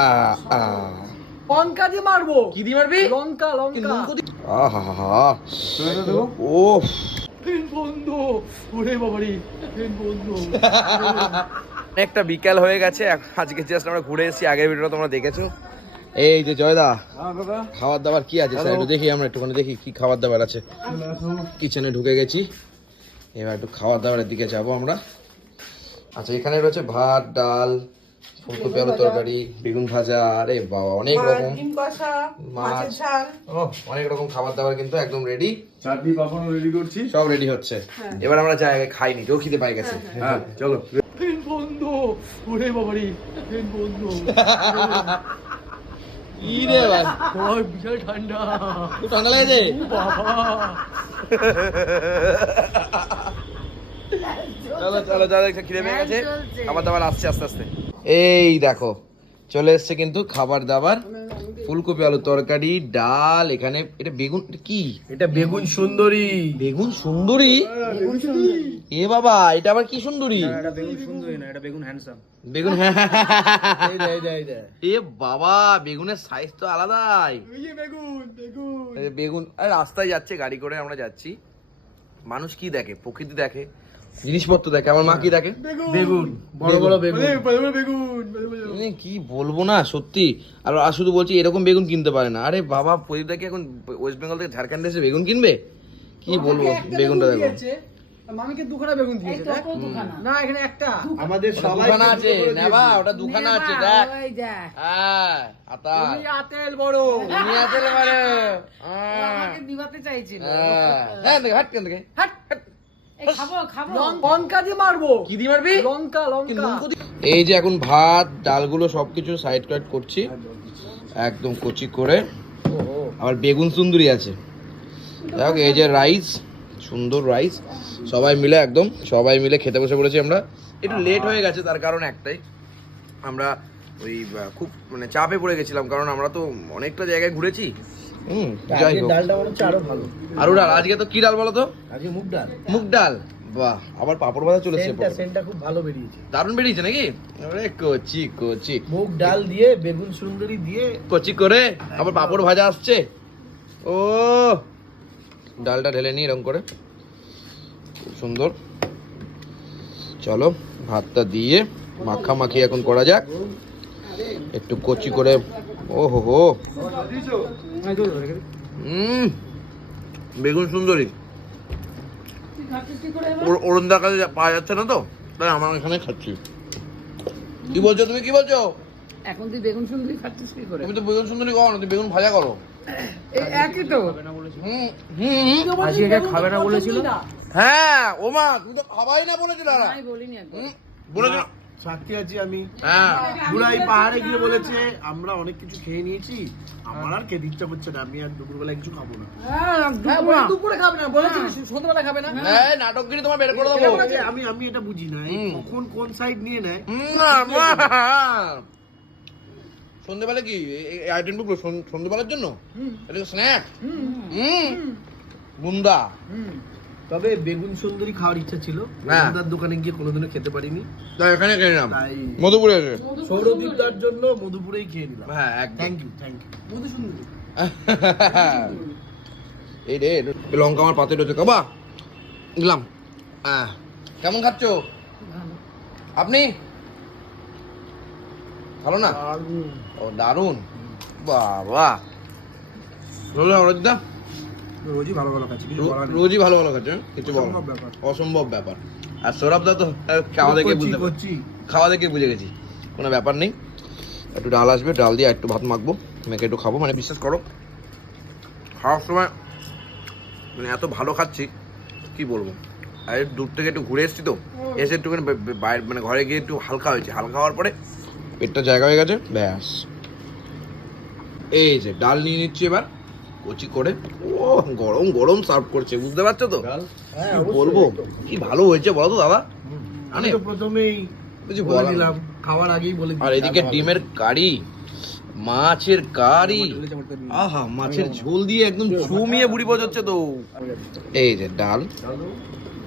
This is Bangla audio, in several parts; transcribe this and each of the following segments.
আহ। লঙ্কা দিয়ে মারবো। কি দিয়ে মারবি? লঙ্কা লঙ্কা। আহা ও ফেন বন্ধ। ওরে বাবারি ফেন বন্ধ। একটা বিকাল হয়ে গেছে আজকে জাস্ট আমরা ঘুরে এসেছি আগের ভিডিওটা তোমরা দেখেছ। এই যে জয়দা খাবার দাবার কি আছে? স্যার একটু দেখি আমরা একটুখানি দেখি কি খাবার দাবার আছে কিচেনে ঢুকে গেছি। এবার একটু খাবার দাবারের দিকে যাব আমরা। আচ্ছা এখানে রয়েছে ভাত ডাল ফুলকপি আলু তরকারি বেগুন ভাজা আরে বাবা অনেক রকম। ডিম কষা মাছ। মাছের ঝাল। ও অনেক রকম খাবার দাবার কিন্তু একদম রেডি চাটনি পাপড় রেডি করছি। সব রেডি হচ্ছে। এবার আমরা যাই আগে খাইনি কেউ খিদে পাই গেছে। হ্যাঁ চলো। ফেন বন্ধ ওরে বাবারি ফেন বন্ধ। কি রে ভাই বিশাল ঠান্ডা। ঠান্ডা লেগেছে? বাবা। চলো চলো চলো খিদে পেয়ে গেছে। খাবার দাবার আসছে আস্তে আস্তে। এই দেখো চলে এসছে কিন্তু খাবার দাবার ফুলকপি আলু তরকারি ডাল এখানে এটা বেগুন কি? এটা বেগুন সুন্দরী। বেগুন সুন্দরী? এ বাবা এটা আবার কি সুন্দরী? এটা বেগুন সুন্দরী না এটা বেগুন হ্যান্ডসাম বেগুন হ্যাঁ। এ বাবা বেগুনের সাইজ তো আলাদাই। বেগুন বেগুন। বেগুন আর রাস্তায় যাচ্ছে গাড়ি করে আমরা যাচ্ছি। মানুষ কি দেখে? প্রকৃতি দেখে। জিনিসপত্র দেখে আমার মা কি দেখে? বেগুন। বড় বড় বেগুন। বেগুন মানে কি বলব না সত্যি। আর আর শুধু বলছি এরকম বেগুন কিনতে পারে না। আরে বাবা প্রদীপদা কি এখন ওয়েস্ট বেঙ্গল থেকে ঝাড়খণ্ডে এসে বেগুন কিনবে? কি বলব বেগুনটা দেখো। মামিকে দুখানা বেগুন দিয়েছে দেখ। না এখানে একটা। আমাদের সবাই দুখানা আছে নেবা ওটা দুখানা আছে দেখ। হ্যাঁ আতা। তুমি আতেল বড়। তুমি আছে এবারে হ্যাঁ। দিবাতে চাইছিল। হ্যাঁ হ্যাঁ দেখে হাট কেন দেখে? হাট হাট। লঙ্কা দিয়ে মারবো। কি দিয়ে মারবি? লঙ্কা লঙ্কা। এই যে এখন ভাত ডালগুলো সবকিছু সাইড কাট করছি। একদম কচি করে। আবার বেগুন সুন্দরী আছে। দেখ এই যে রাইস সুন্দর রাইস সবাই মিলে একদম সবাই মিলে খেতে বসে পড়েছি আমরা। একটু লেট হয়ে গেছে তার কারণ একটাই। আমরা ওই খুব মানে চাপে পড়ে গেছিলাম কারণ আমরা তো অনেকটা জায়গায় ঘুরেছি। হুম যাই হোক। ডালটা মনে হচ্ছে আরও ভালো। আরু ডাল আজকে তো কি ডাল বলো তো? আজকে মুগ ডাল। মুগ ডাল? বাহ আবার পাপড় ভাজা চলেছে সেন্টটা সেন্টটা খুব ভালো বেরিয়েছে। দারুণ বেরিয়েছে নাকি? আরে কচি কচি। মুগ ডাল দিয়ে বেগুন সুন্দরী দিয়ে। কচি করে আবার পাপড় ভাজা আসছে। ও ডালটা ঢেলে নি এরকম করে। খুব সুন্দর। চলো ভাতটা দিয়ে মাখা মাখি এখন করা যাক। একটু কচি করে ও হো হো। বেগুন সুন্দরী। ওর- অরুণদার কাছে পাওয়া যাচ্ছে না তো? তাই আমার এখানে খাচ্ছি। কি বলছো তুমি? কি বলছো? এখন তুই বেগুন সুন্দরী খাচ্ছিস কি করে? তুমি তো বেগুন সুন্দরী করো না তুমি বেগুন ভাজা করো। এই একই তো। হুম হুম আজকে এটা খাবে না বলেছিল? হ্যাঁ ওমা তুমি তো খাবাই না বলেছিল না। আমি বলিনি বলেছিল সাথে আছি আমি। হ্যাঁ। বুড়াই পাহাড়ে গিয়ে বলেছে আমরা অনেক কিছু খেয়ে নিয়েছি। আমার আর খেতে ইচ্ছা করছে না আমি আর দুপুরবেলা কিছু খাব না। হ্যাঁ দুপুরে দুপুরে খাবে না বলেছি সন্ধ্যাবেলা খাবে না। নাটকগিরি তোমার বের করে দেবো। আমি আমি এটা বুঝি না কখন কোন সাইড নিয়ে নেয়? না। সন্ধেবেলা কি আইটেম সন্ধেবেলার জন্য? এটা স্ন্যাক হুম। বুন্দা তবে বেগুন সুন্দরী খাওয়ার ইচ্ছা ছিল। হ্যাঁ। দাদার দোকানে গিয়ে কোনোদিনও খেতে পারিনি। তাই এখানে খেয়ে নিলাম। তাই মধুপুরে এসে সৌরদীপদার জন্য মধুপুরেই খেয়ে নিলাম। হ্যাঁ থ্যাংক ইউ থ্যাংক ইউ মধু সুন্দরী এই রে এই লঙ্কা আমার পাতে রয়েছে। কাবা দিলাম আহ, কেমন খাচ্ছ? আপনি? ভালো না? ও দারুণ বাবা। ভালো অরজিদা রোজই ভালো ভালো খাচ্ছি কিছু বলার নেই। রোজই ভালো ভালো খাচ্ছে হ্যাঁ? কিছু অসম্ভব ব্যাপার। অসম্ভব ব্যাপার। আর সৌরভদা তো খাওয়া দেখে বুঝতে পারছি। খাওয়া দেখে বুঝে গেছি। কোনো ব্যাপার নেই। একটু ডাল আসবে ডাল দিয়ে একটু ভাত মাখবো। মেখে একটু খাব মানে বিশ্বাস করো। খাওয়ার সময় মানে এত ভালো খাচ্ছি কি বলব? আর দূর থেকে একটু ঘুরে এসেছি তো। এসে একটুখানি বাইরে মানে ঘরে গিয়ে একটু হালকা হয়েছে। হালকা হওয়ার পরে পেটটা জায়গা হয়ে গেছে ব্যাস। এই যে ডাল নিয়ে নিচ্ছি এবার। কচি করে ও গরম গরম সার্ভ করছে বুঝতে পারছ তো? হ্যাঁ কি বলব? কি ভালো হয়েছে বলো তো দাদা? আমি তো প্রথমেই কিছু বলে দিলাম খাওয়ার আগেই বলে আর এদিকে ডিমের কারি মাছের কারি। আহা মাছের ঝোল দিয়ে একদম জমিয়ে বুড়ি বজাচ্ছে তো। এই যে ডাল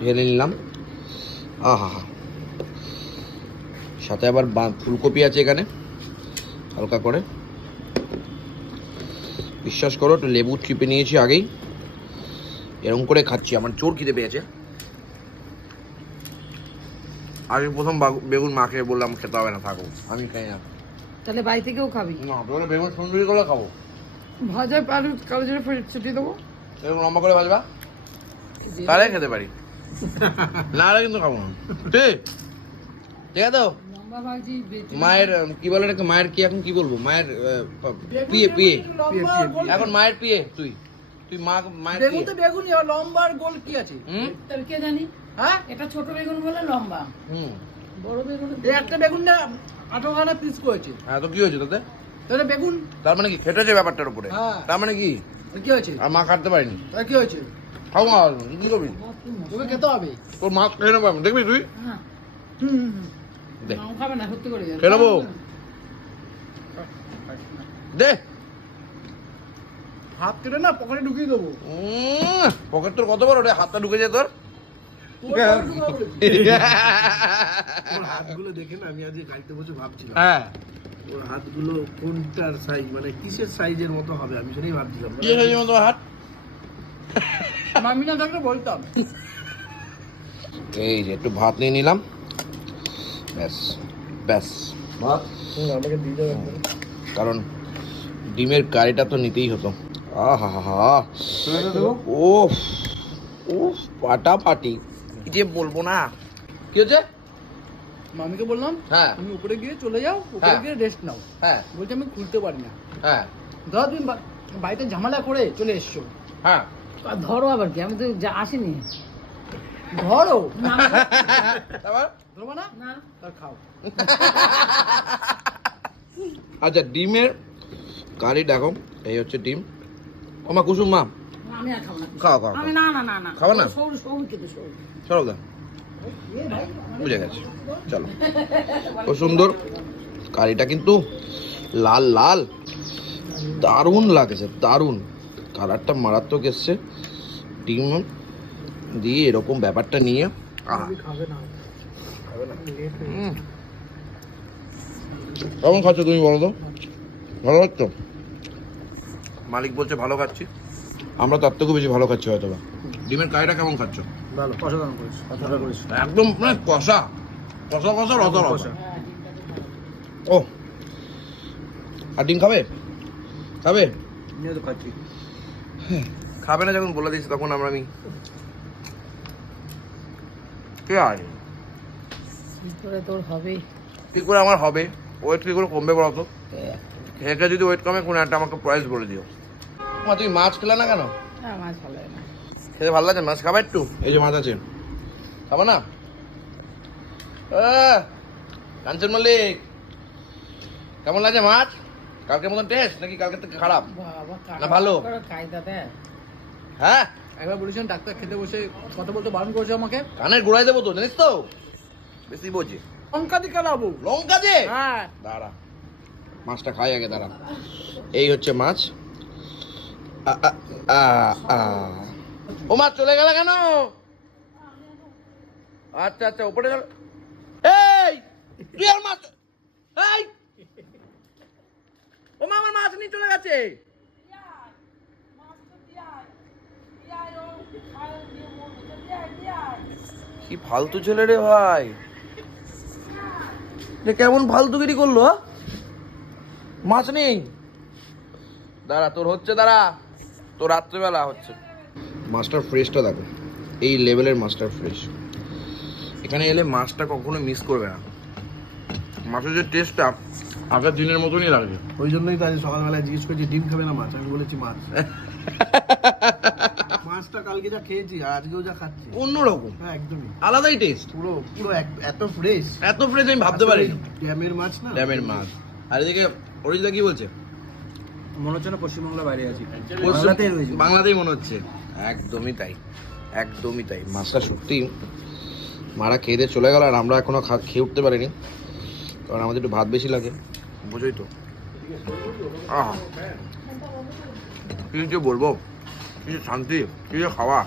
ঢেলে নিলাম। আহা সাথে আবার ফুলকপি আছে এখানে হালকা করে। বিশ্বাস করো একটু লেবু চিপে নিয়েছি আগেই। এরকম করে খাচ্ছি আমার চোর খিদে পেয়েছে। আমি প্রথম বাগু- বেগুন মাকে বললাম খেতে হবে না থাকো। আমি খাই না। তাহলে বাড়ি থেকেও খাবি? না তোরা বেগুন সুন্দরী করে খাব। ভাজা আলু কালো জিরে ফের ছুটিয়ে দেবো। এরকম লম্বা করে ভাজবা? তাহলে খেতে পারি। না কিন্তু খাব না। ঠিক ঠিক আছে তো? মায়ের কি বলে এটাকে মায়ের কি এখন কি বলব? মায়ের পিয়ে পিয়ে। এখন মায়ের পিয়ে তুই। তুই মা মায়ের বেগুন তো বেগুনই আর লম্বার গোল কি আছে? হুম? তোর কে জানি? হ্যাঁ? এটা ছোট বেগুন বলে লম্বা। হুম। বড় বেগুন এই একটা বেগুন না আঠারো খানা পিস করেছে। হ্যাঁ তো কি হয়েছে তাতে? তাহলে বেগুন? তার মানে কি? খেটেছে ব্যাপারটার উপরে? হ্যাঁ। তার মানে কি? কি হয়েছে? আর মা কাটতে পারিনি। তাহলে কি হয়েছে? খাও মা কি করবি? তোকে খেতে হবে। তোর মা খেয়ে নেব দেখবি তুই? হ্যাঁ। হুম, হুম। দে। খাবে না সত্যি করে খেয়ে নেব। দে। হাত কেটে না পকেটে ঢুকিয়ে দেবো। পকেট তোর কত বড় রে? হাতটা ঢুকে যায় তোর। তোর পকেটে ঢুকাবো বলেছি। ওর হাতগুলো দেখে না আমি আজকে গাড়িতে বসে ভাবছিলাম। হ্যাঁ। ওর হাতগুলো কোনটার সাইজ মানে কিসের সাইজের মতো হবে আমি সেটাই ভাবছিলাম। কি হয়েছে তোমার হাত? মামি না থাকলে বলতাম। এই যে একটু ভাত নিয়ে নিলাম। ব্যাস ব্যাস। ভাত আমাকে দিয়ে যাবে কারণ ডিমের কারিটা তো নিতেই হতো। আহা হা হা ও ও পাটা পাটি কি যে বলব না। কি হচ্ছে? মামিকে বললাম হ্যাঁ। তুমি উপরে গিয়ে চলে যাও উপরে হ্যাঁ। গিয়ে রেস্ট নাও। হ্যাঁ। বলছি আমি খুলতে পারি না। হ্যাঁ। ধরো তুমি বাড়িতে ঝামেলা করে চলে এসছো। হ্যাঁ। আর ধরো আবার কি? আমি তো যা- আসিনি। ধরো। তারপর? ধরবো না? না। তার খাও। আচ্ছা ডিমের কারি দেখো এই হচ্ছে ডিম। ও মা কুসুম মা। আমি আর খাব না খাও খাও আমি না না না না। খাব না? সরু সরু কিন্তু সরু। চলো দা বুঝে গেছে। চলো। খুব সুন্দর। কারিটা কিন্তু লাল লাল। দারুণ লাগছে দারুণ। কালারটা মারাত্মক এসছে। ডিম দিয়ে এরকম ব্যাপারটা নিয়ে আহা। খাবে না। হুম। কেমন খাচ্ছ তুমি বলো তো? ভালো খাচ্ছ মালিক বলছে ভালো খাচ্ছি। আমরা তার থেকেও বেশি ভালো খাচ্ছি হয়তো বা ডিমের কারিটা কেমন খাচ্ছ? ভালো অসাধারণ করিস একদম মানে কষা কষা কষা রসা রসা। ও আর ডিম খাবে? খাবে? খাচ্ছি। খাবে না যখন বলে দিস তখন আমরা আমি কে আছে কি করে তোর হবে? কি করে আমার হবে? ওয়েট কি করে কমবে বলো তো? খেয়ে খেয়ে যদি ওয়েট কমে কোনো একটা আমাকে প্রাইস বলে দিও। মা তুমি মাছ খেলে না কেন? হ্যাঁ মাছ ভালো লাগে না। খেতে ভালো লাগে? মাছ খাবে একটু? এই যে মাছ আছে। খাব না? আহ, কাঞ্চন মল্লিক কেমন লাগে মাছ? কালকের মতন টেস্ট নাকি কালকের থেকে খারাপ? না, ভালো। কায়দা হ্যাঁ? একবার বলেছিলেন ডাক্তার খেতে বসে কথা বলতে বারণ করেছে আমাকে। কানের গোড়ায় দেবো তো জানিস তো? বেশি বোঝে। লঙ্কা দিয়ে লঙ্কা দিয়ে হ্যাঁ। দাঁড়া মাছটা খাই আগে দাঁড়া। এই হচ্ছে মাছ। ও মাছ চলে গেল কেন? আচ্ছা আচ্ছা উপরে গেল এই তুই আর মাছ এই! ও মা আমার মাছ নিয়ে চলে গেছে। কি ফালতু ছেলে রে ভাই। এটা কেমন ফালতুগিরি করল হ্যাঁ? মাছ নেই। দাঁড়া তোর হচ্ছে দাঁড়া। তোর রাত্রেবেলা হচ্ছে। মাছটার ফ্রেশটা দেখো। এই লেভেলের মাছটার ফ্রেশ। এখানে এলে মাছটা কখনো মিস করবে না। মাছের যে টেস্টটা আগের দিনের মতনই লাগবে। ওই জন্যই তো আজ সকালবেলায় জিজ্ঞেস করেছি ডিম খাবে না মাছ? আমি বলেছি মাছ। মাছটা কালকে যা খেয়েছি আজকেও যা খাচ্ছি। অন্যরকম। হ্যাঁ একদমই। আলাদাই টেস্ট পুরো পুরো এক- এত ফ্রেশ এত ফ্রেশ আমি ভাবতে পারি ড্যামের মাছ না? ড্যামের মাছ। আর এদিকে অরিজিতা কি বলছে? মনে হচ্ছে না পশ্চিমবাংলার বাইরে আছি। পশ্চিম- বাংলাতেই মনে হচ্ছে। একদমই তাই। একদমই তাই। মাছটা সত্যি মারা খেয়ে দিয়ে চলে গেল আর আমরা এখনও খা- খেয়ে উঠতে পারিনি। কারণ আমাদের একটু ভাত বেশি লাগে। বুঝোই তো। আহা। কি যে বলব? কি যে শান্তি কি যে খাওয়া।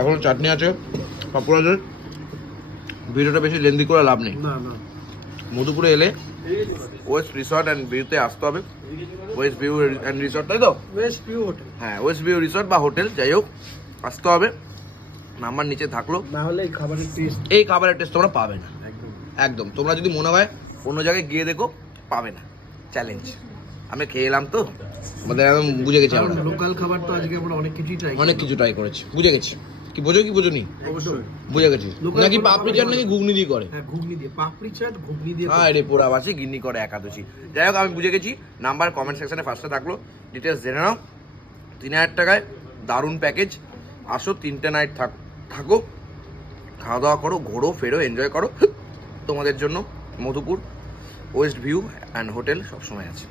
এখনও চাটনি আছে পাপড় আছে। ভিডিওটা বেশি লেন্দি করে লাভ নেই। মধুপুরে এলে ওয়েস্ট রিসর্ট অ্যান্ড ভিউতে আসতে হবে। ওয়েস্ট ভিউ অ্যান্ড রিসর্ট তাই তো? West view hotel. হ্যাঁ ওয়েস্ট ভিউ রিসর্ট বা হোটেল যাই হোক আসতে হবে। নাম্বার নিচে থাকল। না হলে এই খাবারের টেস্ট এই খাবারের টেস্ট তোমরা পাবে না। একদম। একদম তোমরা যদি মনে হয় অন্য জায়গায় গিয়ে দেখো পাবে না। চ্যালেঞ্জ আমি খেয়ে এলাম তো। আমাদের একদম বুঝে গেছি আমরা। লোকাল খাবার তো আজকে আমরা অনেক কিছুই ট্রাই অনেক কিছু ট্রাই করেছি। বুঝে গেছি। কি বোঝো কি বোঝো নি? অবশ্যই। বুঝে গেছি। নাকি পাপড়ি চাট নাকি ঘুগনি দিয়ে করে? হ্যাঁ ঘুগনি দিয়ে। পাপড়ি চাট ঘুগনি দিয়ে হ্যাঁ রে পোড়াবাসী গিন্নি করে একাদশী। যাই হোক আমি বুঝে গেছি। নাম্বার কমেন্ট সেকশনে ফার্স্টে থাকল। ডিটেলস জেনে নাও। তিন হাজার টাকায় দারুণ প্যাকেজ আসো তিনটে নাইট থাক থাকো। খাওয়া দাওয়া করো ঘোরো ফেরো এনজয় করো। তোমাদের জন্য Madhupur west view and hotel সবসময় আছে।